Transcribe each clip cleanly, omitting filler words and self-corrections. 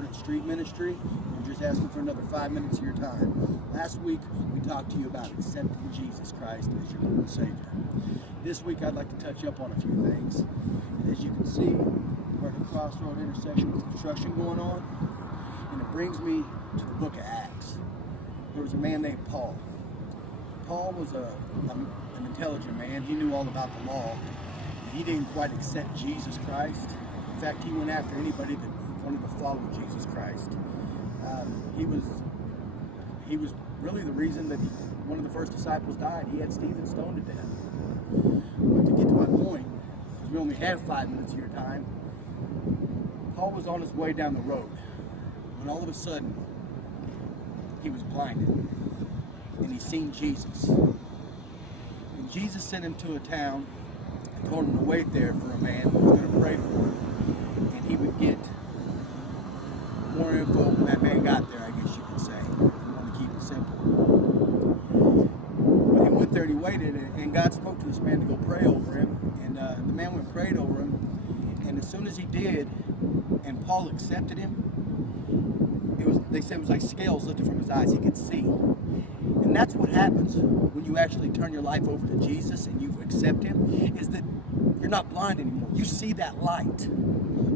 Ardent Street Ministry. We're just asking for another 5 minutes of your time. Last week, we talked to you about accepting Jesus Christ as your Lord and Savior. This week, I'd like to touch up on a few things. And as you can see, we're at a crossroad intersection with construction going on. And it brings me to the book of Acts. There was a man named Paul. Paul was an intelligent man. He knew all about the law. And he didn't quite accept Jesus Christ. In fact, he went after anybody that wanted to follow Jesus Christ. He was really the reason that one of the first disciples died. He had Stephen stoned to death. But to get to my point, because we only have 5 minutes of your time, Paul was on his way down the road when all of a sudden he was blinded and he seen Jesus. And Jesus sent him to a town and told him to wait there for a man who was going to pray for him. And he would get more info when that man got there, I guess you could say, if you want to keep it simple. But he went there and he waited, and God spoke to this man to go pray over him. And the man went and prayed over him. And as soon as he did, and Paul accepted him, they said it was like scales lifted from his eyes. He could see. And that's what happens when you actually turn your life over to Jesus and you accept him, is that you're not blind anymore. You see that light.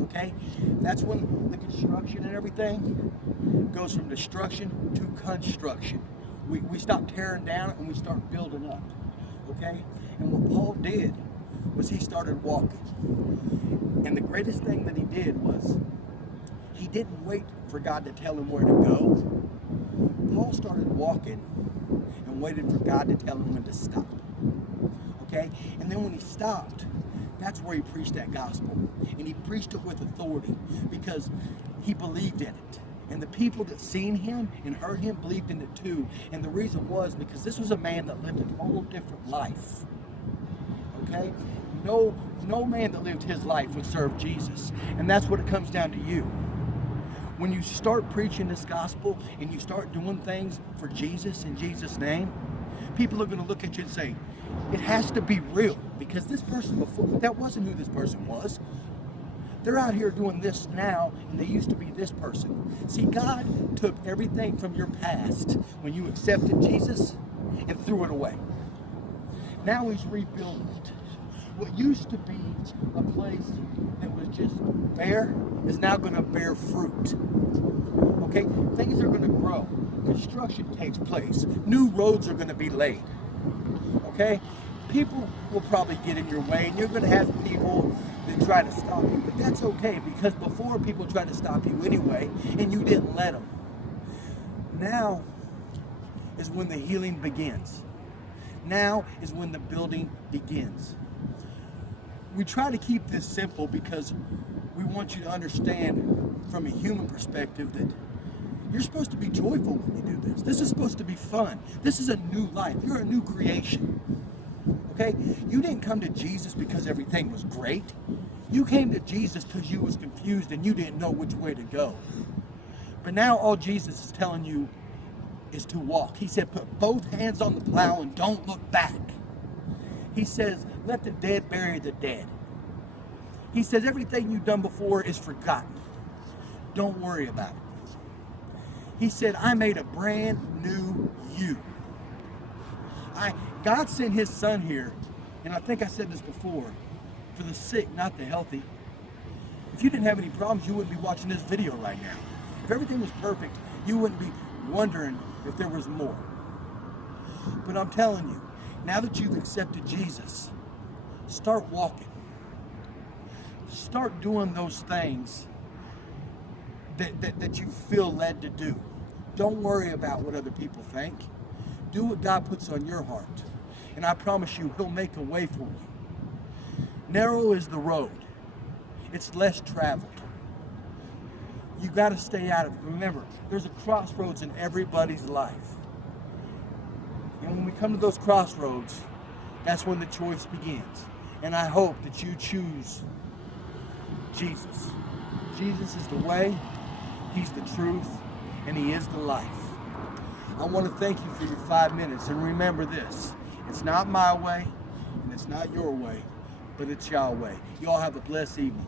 Okay? That's when the construction and everything goes from destruction to construction. We stop tearing down and we start building up. Okay? And what Paul did was he started walking. And the greatest thing that he did was he didn't wait for God to tell him where to go. Paul started walking and waited for God to tell him when to stop. Okay? And then when he stopped, that's where he preached that gospel. And he preached it with authority because he believed in it. And the people that seen him and heard him believed in it too. And the reason was because this was a man that lived a total different life. Okay? No man that lived his life would serve Jesus. And that's what it comes down to you. When you start preaching this gospel and you start doing things for Jesus in Jesus' name, people are going to look at you and say, it has to be real, because this person before, that wasn't who this person was. They're out here doing this now, and they used to be this person. See, God took everything from your past when you accepted Jesus and threw it away. Now he's rebuilding it. What used to be a place that was just bare is now going to bear fruit. Okay? Things are going to grow. Construction takes place. New roads are going to be laid. Okay? People will probably get in your way, and you're going to have people that try to stop you. But that's okay, because before people tried to stop you anyway, and you didn't let them. Now is when the healing begins. Now is when the building begins. We try to keep this simple because we want you to understand from a human perspective that you're supposed to be joyful when you do this. This is supposed to be fun. This is a new life. You're a new creation. Okay? You didn't come to Jesus because everything was great. You came to Jesus because you was confused and you didn't know which way to go. But now all Jesus is telling you is to walk. He said, put both hands on the plow and don't look back. He says, let the dead bury the dead. He says, everything you've done before is forgotten. Don't worry about it. He said, I made a brand new you. God sent his son here, and I think I said this before, for the sick, not the healthy. If you didn't have any problems, you wouldn't be watching this video right now. If everything was perfect, you wouldn't be wondering if there was more. But I'm telling you, now that you've accepted Jesus, start walking. Start doing those things that you feel led to do. Don't worry about what other people think. Do what God puts on your heart. And I promise you, he'll make a way for you. Narrow is the road. It's less traveled. You got to stay out of it. Remember, there's a crossroads in everybody's life. And when we come to those crossroads, that's when the choice begins. And I hope that you choose Jesus. Jesus is the way, he's the truth, and he is the life. I want to thank you for your 5 minutes. And remember this, it's not my way, and it's not your way, but it's Yahweh. You all have a blessed evening.